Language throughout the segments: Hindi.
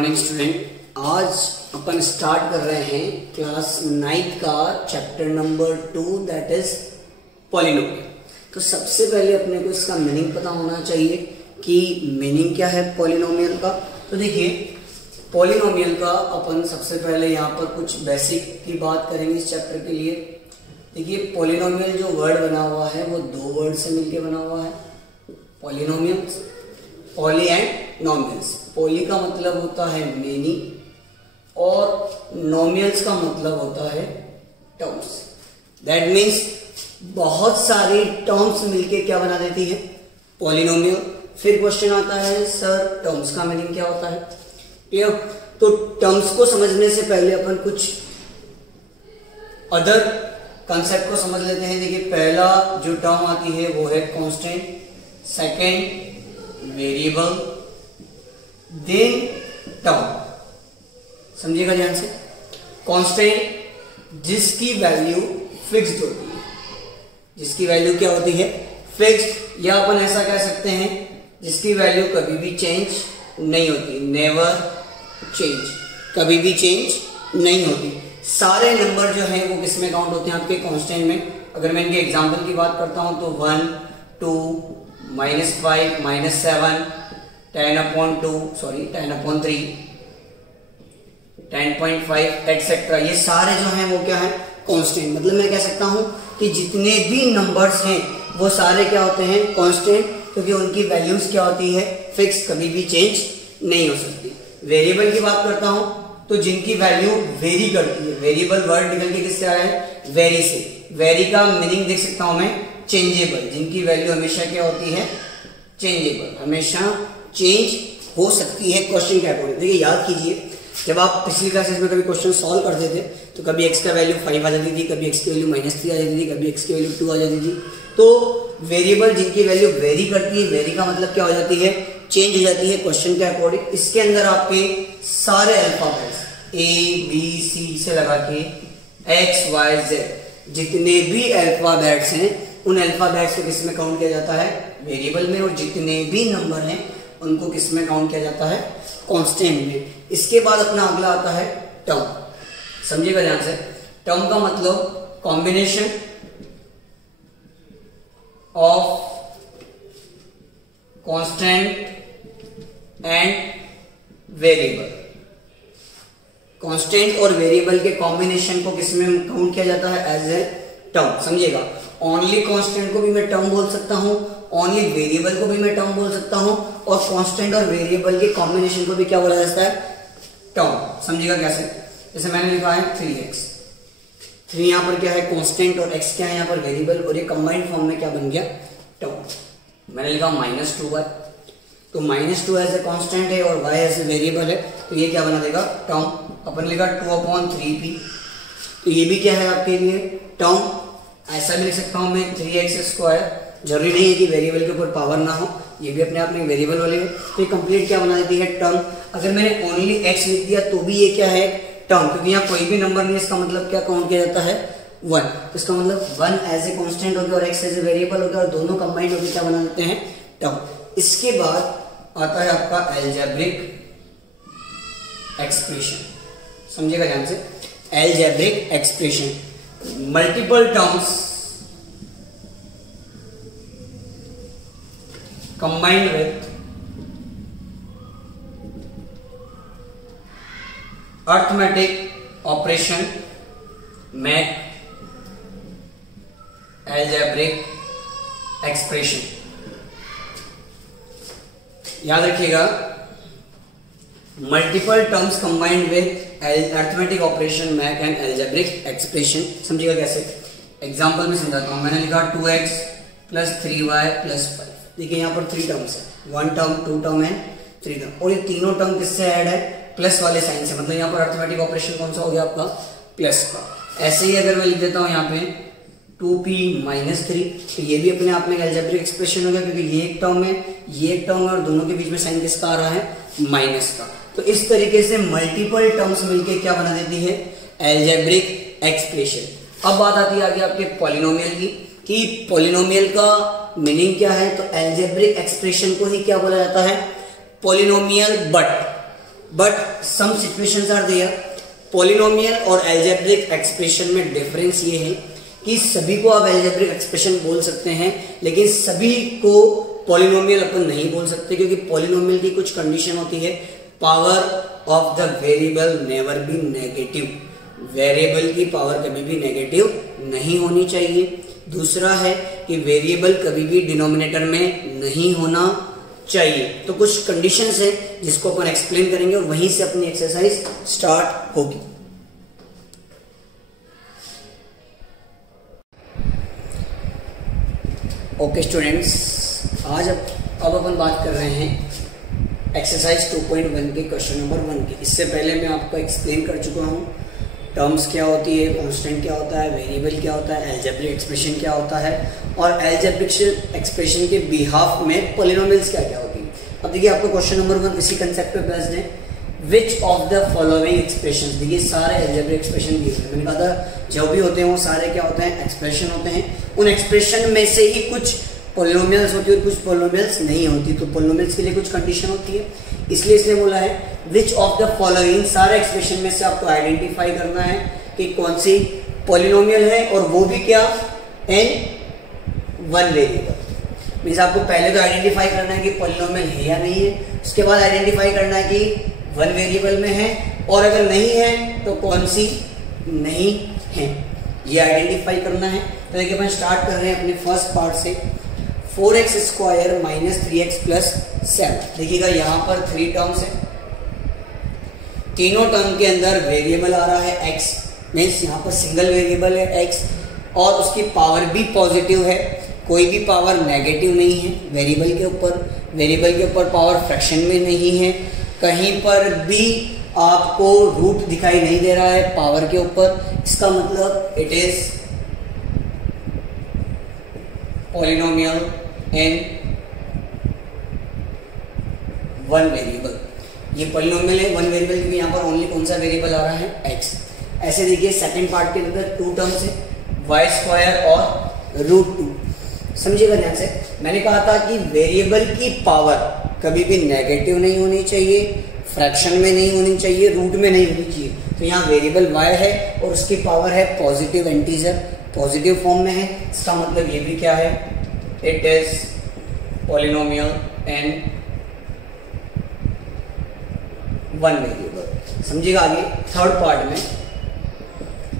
Morning student. आज अपन स्टार्ट कर रहे हैं क्लास 9 का chapter number 2 that is polynomial. तो सबसे पहले अपने को इसका मीनिंग पता होना चाहिए कि मीनिंग क्या है पॉलिनोमियल का। तो देखिए पॉलिनोमियल का अपन सबसे पहले यहाँ पर कुछ बेसिक की बात करेंगे इस चैप्टर के लिए। देखिए पॉलिनोमियल जो वर्ड बना हुआ है वो दो वर्ड से मिलकर बना हुआ है, पॉलिनोमियल्स, पॉली एंड नॉमियल्स। पॉली का मतलब होता है मेनी और नॉमियल्स का मतलब होता है टर्म्स। दैट मीन्स बहुत सारी टर्म्स मिलके क्या बना देती है पॉलिनोमियल। फिर क्वेश्चन आता है सर टर्म्स का मीनिंग क्या होता है। क्लियर? तो टर्म्स को समझने से पहले अपन कुछ अदर कंसेप्ट को समझ लेते हैं। देखिए पहला जो टर्म आती है वो है constant, second variable, then term. समझिएगा ध्यान से। कांस्टेंट जिसकी वैल्यू फिक्स्ड होती है, जिसकी वैल्यू क्या होती है फिक्स्ड, या अपन ऐसा कह सकते हैं जिसकी वैल्यू कभी भी चेंज नहीं होती, नेवर चेंज, कभी भी चेंज नहीं होती। सारे नंबर जो है वो किसमें काउंट होते हैं आपके कांस्टेंट में। अगर मैं इनके एग्जांपल की बात करता हूं तो 1, 2, -5, -7, 10/3, 10.5 एटसेट्रा, ये सारे जो हैं वो क्या है कांस्टेंट। मतलब मैं कह सकता हूं कि जितने भी नंबर्स हैं वो सारे क्या होते हैं कांस्टेंट, क्योंकि उनकी वैल्यूज क्या होती है फिक्स, कभी भी चेंज नहीं हो सकती। वेरिएबल की बात करता हूं तो जिनकी वैल्यू वेरी करती है, वेरिएबल वर्ड निकल के किससे आया है वेरी से। वेरी का मीनिंग देख सकता हूं मैं चेंजेबल, जिनकी वैल्यू हमेशा क्या होती है चेंजेबल, हमेशा चेंज हो सकती है क्वेश्चन के अकॉर्डिंग। देखिए याद कीजिए जब आप पिछली क्लासेस में कभी क्वेश्चन सॉल्व करते थे तो कभी x का वैल्यू 5 आ जाती थी, कभी x की वैल्यू -3 आ जाती थी, कभी x की वैल्यू 2 आ जाती थी। तो वेरिएबल जिनकी वैल्यू वेरी करती है, वेरी का मतलब क्या हो जाती है चेंज हो जाती है क्वेश्चन के अकॉर्डिंग। इसके अंदर आपके सारे अल्फाबेट्स ABC से लगा के XYZ जितने भी अल्फाबेट्स हैं उन अल्फाबेट्स को किस में काउंट किया जाता है वेरिएबल में, और जितने भी नंबर हैं उनको किस में काउंट किया जाता है कांस्टेंट में। इसके बाद अपना अगला आता है टर्म। समझिएगा ध्यान से। टर्म का मतलब combination of constant and variable. Constant और वेरिएबल के कॉम्बिनेशन को किस में काउंट किया जाता है एज ए टर्म। समझिएगा ओनली कांस्टेंट को भी मैं टर्म बोल सकता हूं, ओनली वेरिएबल को भी मैं टर्म बोल सकता हूं, और कांस्टेंट और वेरिएबल के कॉम्बिनेशन को भी क्या बोला जाता है टर्म। समझिएगा कैसे। जैसे मैंने लिखा है 3x, 3 यहां पर क्या है कांस्टेंट और x क्या है यहां पर वेरिएबल, और ये कंबाइंड फॉर्म में क्या बन गया टर्म। मैंने लिखा -2y, तो -2 एज ए कांस्टेंट है और y एज ए वेरिएबल है, तो ये क्या बना देगा टर्म। अपन लिखा 2/3p, तो ये भी क्या है आपके लिए टर्म। ऐसा भी लिख सकता हूं मैं 3x², जरूरी नहीं है कि वेरिएबल के ऊपर पावर ना हो, ये भी अपने आप में वेरिएबल वाले है, तो ये कंप्लीट क्या बना देती है टर्म। अगर मैंने ओनली x लिख दिया तो भी ये क्या है टर्म, क्योंकि यहाँ कोई भी नंबर नहीं है, इसका मतलब क्या काउंट किया जाता है 1, तो इसका मतलब 1 एज ए कांस्टेंट हो गया और x एज ए वेरिएबल हो गया, और दोनों कंबाइंड होकर क्या बना देते हैं टर्म। इसके बाद आता है आपका अलजेब्रिक एक्सप्रेशन। समझिएगा ध्यान से। Algebraic expression, multiple terms combined with arithmetic operation make algebraic expression। याद रखिएगा multiple terms combined with arithmetic operation make and algebraic expression. समझिएगा कैसे। एग्जांपल में समझाता हूं। मैंने लिखा 2x + 3y + 5। देखिए यहाँ पर 3 टर्म्स है, 1 टर्म, 2 टर्म एंड 3 टर्म, और ये तीनों टर्म किससे ऐड है प्लस वाले साइन से। मतलब यहाँ पर अरिथमेटिक ऑपरेशन कौन सा हो गया आपका प्लस का। ऐसे ही अगर मैं लिख देता हूँ यहाँ पे 2p - 3, तो ये भी अपने आप में अलजेब्रिक एक्सप्रेशन हो गया, क्योंकि ये एक टर्म है, ये एक टर्म है, और दोनों के बीच में साइन किसका आ रहा है माइनस का। तो इस तरीके से मल्टीपल टर्म्स मिलके क्या बना देती है अलजेब्रिक एक्सप्रेशन। अब बात आती है आगे आपके पॉलिनोमियल की, कि पॉलिनोमियल का मीनिंग क्या है। तो अलजेब्रिक एक्सप्रेशन को ही क्या बोला जाता है polynomial, but but some situations are there. Polynomial और एल्जेब्रिक एक्सप्रेशन में डिफरेंस ये है कि सभी को आप एल्जेब्रिक एक्सप्रेशन बोल सकते हैं, लेकिन सभी को पॉलिनोमियल अपन नहीं बोल सकते, क्योंकि पॉलिनोमियल की कुछ कंडीशन होती है। Power of the variable never be negative, variable की पावर कभी भी नेगेटिव नहीं होनी चाहिए। दूसरा है कि वेरिएबल कभी भी डिनोमिनेटर में नहीं होना चाहिए। तो कुछ कंडीशंस हैं जिसको अपन एक्सप्लेन करेंगे और वहीं से अपनी एक्सरसाइज स्टार्ट होगी। ओके स्टूडेंट्स, आज अब अपन बात कर रहे हैं एक्सरसाइज 2.1 के क्वेश्चन नंबर 1 के। इससे पहले मैं आपको एक्सप्लेन कर चुका हूँ टर्म्स क्या होती है, कांस्टेंट क्या होता है, वेरिएबल क्या होता है, एल्जेब्रिक एक्सप्रेशन क्या होता है और एल्जेब्रिक एक्सप्रेशन के बिहाफ में पॉलिनोमियल्स क्या क्या होती है। अब देखिए आपको क्वेश्चन नंबर 1 इसी कंसेप्ट पे बेस्ड है। Which of the following expression, देखिए सारे एल्जेब्रिक एक्सप्रेशन दिए हुए हैं। मैंने कहा था जो भी होते हैं वो सारे क्या होते हैं, एक्सप्रेशन होते हैं। उन एक्सप्रेशन में से ही कुछ पॉलिनोमियल्स होती है और कुछ पॉलिनोमियल्स नहीं होती। तो पॉलिनोमियल्स के लिए कुछ कंडीशन होती है, इसलिए इसने बोला है विच ऑफ द फॉलोइंग, सारे एक्सप्रेशन में से आपको आइडेंटिफाई करना है कि कौन सी पॉलिनोमियल है, और वो भी क्या, n वन वेरिएबल। मीन्स आपको पहले तो आइडेंटिफाई करना है कि पॉलिनोमियल है या नहीं है, उसके बाद आइडेंटिफाई करना है कि वन वेरिएबल में है, और अगर नहीं है तो कौन सी नहीं है, ये आइडेंटिफाई करना है। तो देखिए अपन स्टार्ट कर रहे हैं अपने फर्स्ट पार्ट से। 4x square minus 3x plus 7। देखिएगा यहाँ पर 3 टर्म्स है, तीनों टर्म के अंदर वेरिएबल आ रहा है x, मीन्स यहाँ पर सिंगल वेरिएबल है x, और उसकी पावर भी पॉजिटिव है, कोई भी पावर नेगेटिव नहीं है वेरिएबल के ऊपर। वेरिएबल के ऊपर पावर फ्रैक्शन में नहीं है, कहीं पर भी आपको रूट दिखाई नहीं दे रहा है पावर के ऊपर। इसका मतलब it is polynomial in one variable. ये पॉलिनोमियल है वन वेरिएबल, क्योंकि यहाँ पर ओनली कौन सा वेरिएबल आ रहा है, x। ऐसे देखिए सेकंड पार्ट के अंदर 2 टर्म्स है, y स्क्वायर और √2। समझिएगा ध्यान से, मैंने कहा था कि वेरिएबल की पावर कभी भी नेगेटिव नहीं होनी चाहिए, फ्रैक्शन में नहीं होनी चाहिए, रूट में नहीं होनी चाहिए। तो यहाँ वेरिएबल y है और उसकी पावर है पॉजिटिव इंटीजर, पॉजिटिव फॉर्म में है। इसका मतलब ये भी क्या है, it is polynomial in one variable. समझिएगा आगे थर्ड पार्ट में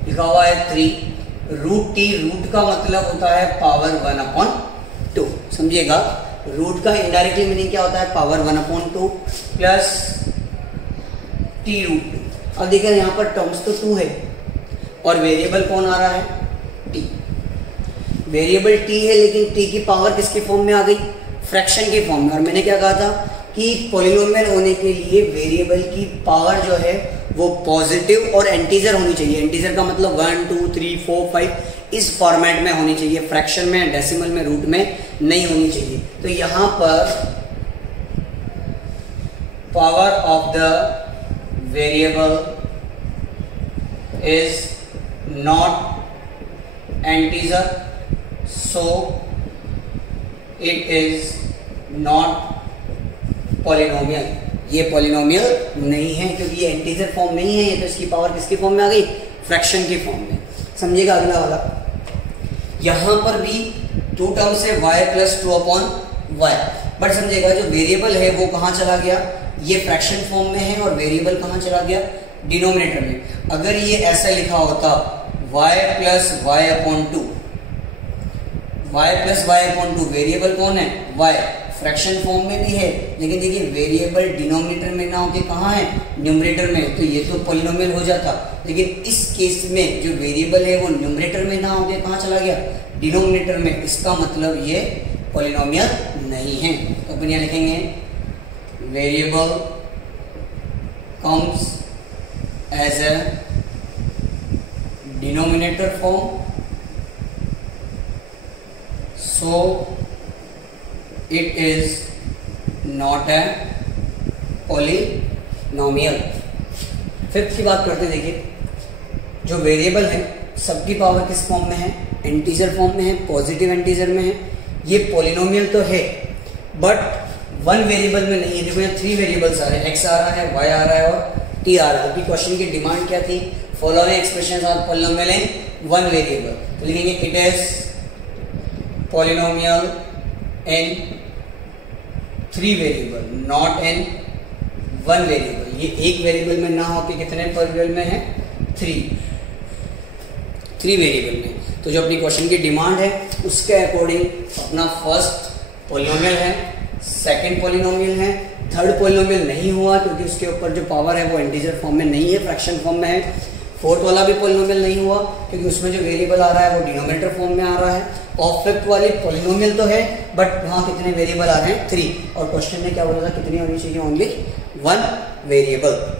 लिखा हुआ है 3 √t। रूट का मतलब होता है पावर 1/2। समझिएगा रूट का इनडायरेक्टली मीनिंग क्या होता है, पावर 1/2 प्लस t√2। अब देखिए यहाँ पर टर्म्स तो 2 है और वेरिएबल कौन आ रहा है, t। वेरिएबल t है, लेकिन t की पावर किसके फॉर्म में आ गई, फ्रैक्शन के फॉर्म में। और मैंने क्या कहा था कि पॉलिनोमियल होने के लिए वेरिएबल की पावर जो है वो पॉजिटिव और इंटीजर होनी चाहिए। इंटीजर का मतलब 1 2 3 4 5 इस फॉर्मेट में होनी चाहिए, फ्रैक्शन में, डेसिमल में, रूट में नहीं होनी चाहिए। तो यहां पर power of the variable is not integer, so it is not polynomial. ये पॉलिनोमियल नहीं है क्योंकि ये इंटीजर फॉर्म नहीं है, ये तो इसकी पावर किसके फॉर्म में आ गई, फ्रैक्शन के फॉर्म में। समझिएगा अगला वाला, यहां पर भी 2 टर्म्स है y प्लस 2/y, बट समझिएगा जो वेरिएबल है वो कहां चला गया, ये फ्रैक्शन फॉर्म में है, और वेरिएबल कहां चला गया, डिनोमिनेटर में। अगर ये ऐसा लिखा होता y plus y/2, y plus y/2, variable कौन है, y, फ्रैक्शन फॉर्म में भी है, लेकिन देखिए वेरिएबल डिनोमिनेटर में ना होके कहाँ है, न्यूमरेटर में, तो ये तो पॉलिनोमियल हो जाता। लेकिन इस केस में जो वेरिएबल है वो न्यूमरेटर में ना होके कहाँ चला गया, डिनोमिनेटर में। इसका मतलब ये पॉलिनोमियल नहीं है। तो अपन यहाँ लिखेंगे variable comes as a denominator form, so it is not a polynomial। Fifth की बात करते हैं। देखिए जो वेरिएबल है सबकी पावर किस फॉर्म में है, इंटीजर फॉर्म में है, पॉजिटिव इंटीजर में है। ये पॉलिनोमियल तो है, बट वन वेरिएबल में नहीं है। देखो यहाँ 3 वेरिएबल्स आ रहे हैं, x आ रहा है, y आ रहा है और t आ रहा है। अभी क्वेश्चन की डिमांड क्या थी? Following expressions are polynomial in one variable, तो लिखेंगे it is polynomial in 3 variable not in one variable. ये एक वेरिएबल में ना हो, कितने वेरिएबल में है? 3 वेरिएबल में। तो जो अपनी क्वेश्चन की डिमांड है उसके अकॉर्डिंग अपना फर्स्ट पॉलिनोमियल है, सेकंड पॉलिनोमियल है, थर्ड पॉलिनोमियल नहीं हुआ क्योंकि उसके ऊपर जो पावर है वो इंटीजर फॉर्म में नहीं है, फ्रैक्शन फॉर्म में है। फोर्थ वाला भी पॉलिनोमियल नहीं हुआ क्योंकि उसमें जो वेरिएबल आ रहा है वो डिनोमिनेटर फॉर्म में आ रहा है। और फिफ्थ वाली पॉलिनोमियल तो है बट वहाँ कितने वेरिएबल आ रहे हैं? 3। और क्वेश्चन ने क्या बोला था, कितनी होनी चाहिए? Only 1 variable.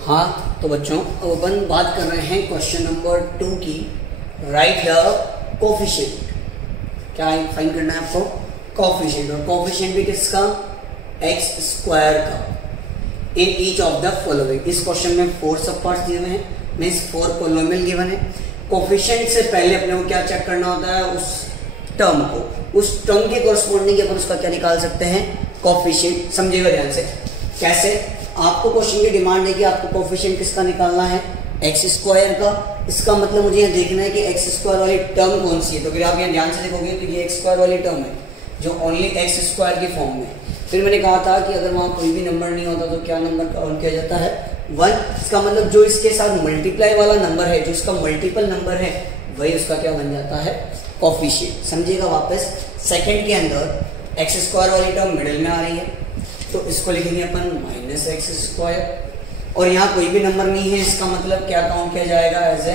हाँ तो बच्चों अब अपन बात कर रहे हैं क्वेश्चन नंबर 2 की। Right the coefficient. क्या फाइंड करना है आपको? कोफिशिएंट। और कोफिशिएंट भी किसका? एक्स स्क्वायर का। In each of the following. इस क्वेश्चन में 4 सब पार्ट्स दिए हुए हैं, मीन्स 4 पॉलिनोमियल गिवन है। कोफिशिएंट से पहले अपने को क्या चेक करना होता है? उस टर्म को, उस टर्म के कोरस्पॉन्डिंग अपन उसका क्या निकाल सकते हैं? कोफिशिएंट। समझिएगा ध्यान से कैसे। आपको क्वेश्चन की डिमांड है कि आपको कोफिशिएंट किसका निकालना है? एक्स स्क्वायर का। इसका मतलब मुझे यह देखना है कि एक्स स्क्वायर वाली टर्म कौन सी है। तो फिर आप यहाँ ध्यान से देखोगे तो ये एक्स स्क्वायर वाली टर्म है जो ओनली एक्स स्क्वायर की फॉर्म में। फिर मैंने कहा था कि अगर वहाँ कोई भी नंबर नहीं होता तो क्या नंबर काउंट किया जाता है? 1। इसका मतलब जो इसके साथ मल्टीप्लाई वाला नंबर है, जो इसका मल्टीपल नंबर है, वही उसका क्या बन जाता है? कोफिशिएंट। समझिएगा वापस। सेकंड के अंदर एक्स स्क्वायर वाली टर्म मिडिल में आ रही है तो इसको लिखेंगे अपन माइनस एक्स स्क्वायर। और यहाँ कोई भी नंबर नहीं है, इसका मतलब क्या काउंट किया जाएगा? As a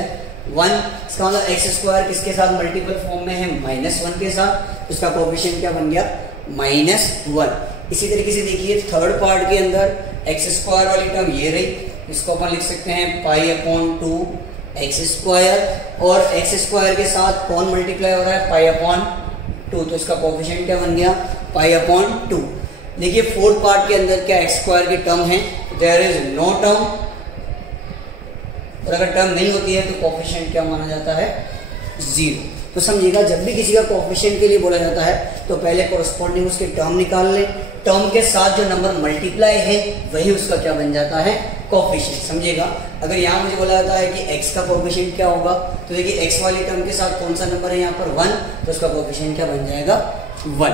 1। इसका मतलब एक्स स्क्वायर किसके साथ मल्टीपल फॉर्म में है? -1 के साथ। उसका कोफिशिएंट क्या बन गया? -1। इसी तरीके से देखिए थर्ड पार्ट के अंदर एक्स स्क्वायर वाली टर्म ये रही, इसको अपन लिख सकते हैं π/2 एक्स स्क्वायर। और एक्स स्क्वायर के साथ कौन मल्टीप्लाई हो रहा है? π/2। तो इसका कोफिशिएंट क्या बन गया? π/2। देखिए फोर्थ पार्ट के अंदर क्या एक्स स्क्वायर की टर्म है? There is no term. और अगर टर्म नहीं होती है तो कोफिशिएंट क्या माना जाता है? 0। तो समझिएगा जब भी किसी का कोफिशिएंट के लिए बोला जाता है तो पहले कोरस्पॉन्डिंग उसके टर्म निकाल लें। टर्म के साथ जो नंबर मल्टीप्लाई है वही उसका क्या बन जाता है? कोफिशिएंट। समझिएगा अगर यहाँ मुझे बोला जाता है कि x का कोफिशिएंट क्या होगा, तो देखिए x वाली टर्म के साथ कौन सा नंबर है यहाँ पर? 1। तो उसका कोफिशिएंट क्या बन जाएगा? 1।